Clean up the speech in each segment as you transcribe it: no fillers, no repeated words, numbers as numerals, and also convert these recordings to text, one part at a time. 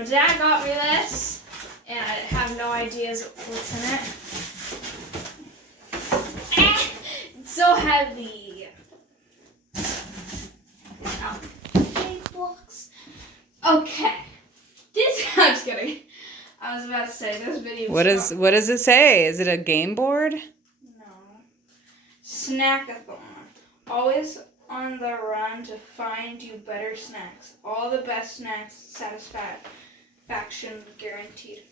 My dad got me this, and I have no ideas what's in it. It's so heavy. Oh, big blocks. Okay. I'm just kidding. I was about to say this video. What does it say? Is it a game board? No. Snackathon. Always on the run to find you better snacks. All the best snacks, satisfaction guaranteed.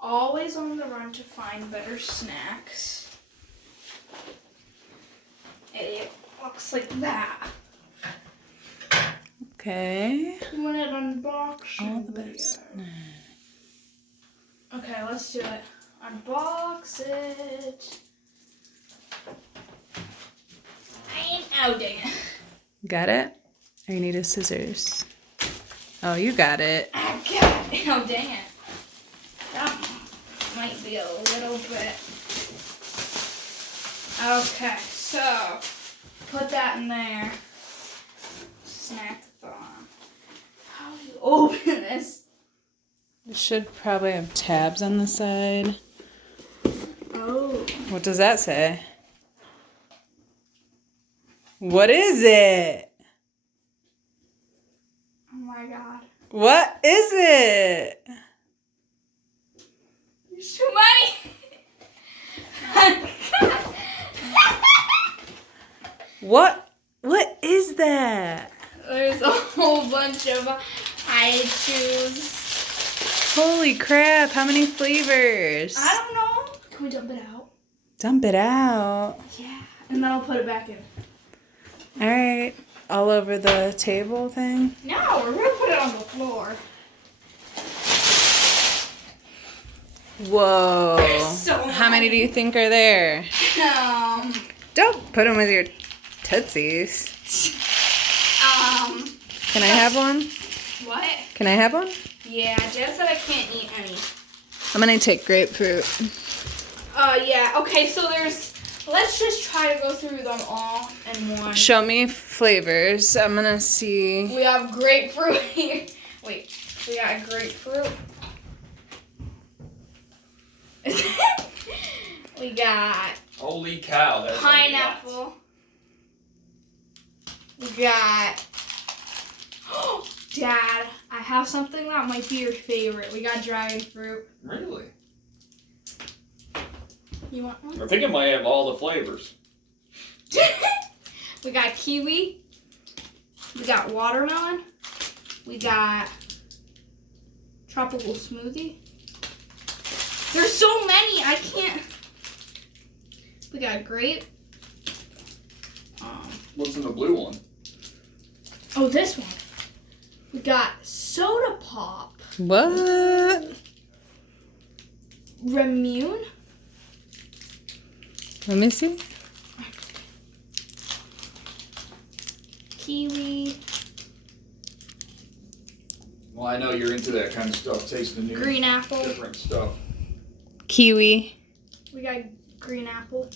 Always on the run to find better snacks. It looks like that. Okay. You want it unboxed? All the best. Okay, let's do it. Unbox it. Oh, dang it. Got it? Or you need a scissors? Oh, you got it. I got it. Oh, dang it. That might be a little bit. Okay, so put that in there. Snackathon. How do you open this? It should probably have tabs on the side. Oh. What does that say? What is it? Oh my god. What is it? There's too many. What is that? There's a whole bunch of high chews. Holy crap, how many flavors? I don't know. Can we dump it out? Dump it out. Yeah. And then I'll put it back in. All right. All over the table thing? No, we're going to put it on the floor. Whoa. There's so How many do you think are there? Don't put them with your tootsies. Can I have one? What? Can I have one? Yeah, Jess said I can't eat any. I'm going to take grapefruit. Yeah. Okay, so let's just try to go through them all in one. Show me flavors. I'm going to see. We have grapefruit here. Wait, we got grapefruit. We got Holy cow, that's pineapple. We got. Dad, I have something that might be your favorite. We got dragon fruit. Really? You want one? I think it might have all the flavors. We got kiwi. We got watermelon. We got tropical smoothie. There's so many, I can't. We got grape. What's in the blue one? Oh, this one. We got soda pop. What? Ramune. Let me see. Kiwi. Well, I know you're into that kind of stuff, tasting new, Green apple. different stuff. Kiwi. We got green apple.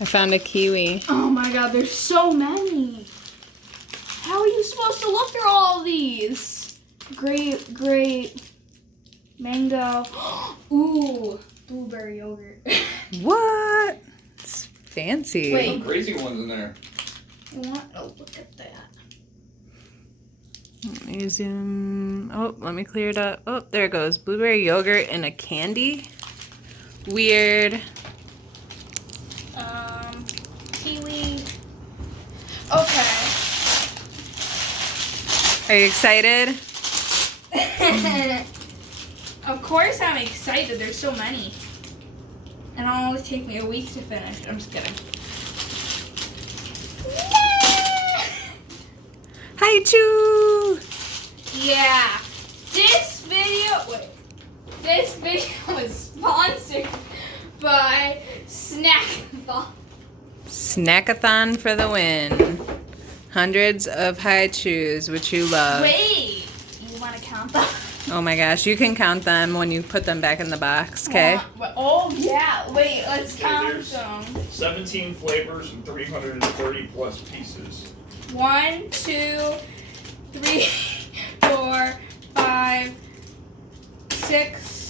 I found a kiwi. Oh my god, there's so many. How are you supposed to look through all of these? Grape, mango. Ooh, blueberry yogurt. What? It's fancy. Wait. Some crazy ones in there. I want to look at that. Let me zoom. Oh, let me clear it up. Oh, there it goes. Blueberry yogurt and a candy. Weird. Kiwi. Okay. Are you excited? Of course I'm excited. There's so many. And it'll only take me a week to finish. I'm just kidding. Hi, Choo! Yeah. This video is sponsored by Snackathon. Snackathon for the win. Hundreds of high chews, which you love. Wait. You want to count them? Oh my gosh, you can count them when you put them back in the box, okay? Oh, yeah. Wait, let's count There's them. 17 flavors and 330 plus pieces. 1, 2, 3, 4, 5, 6.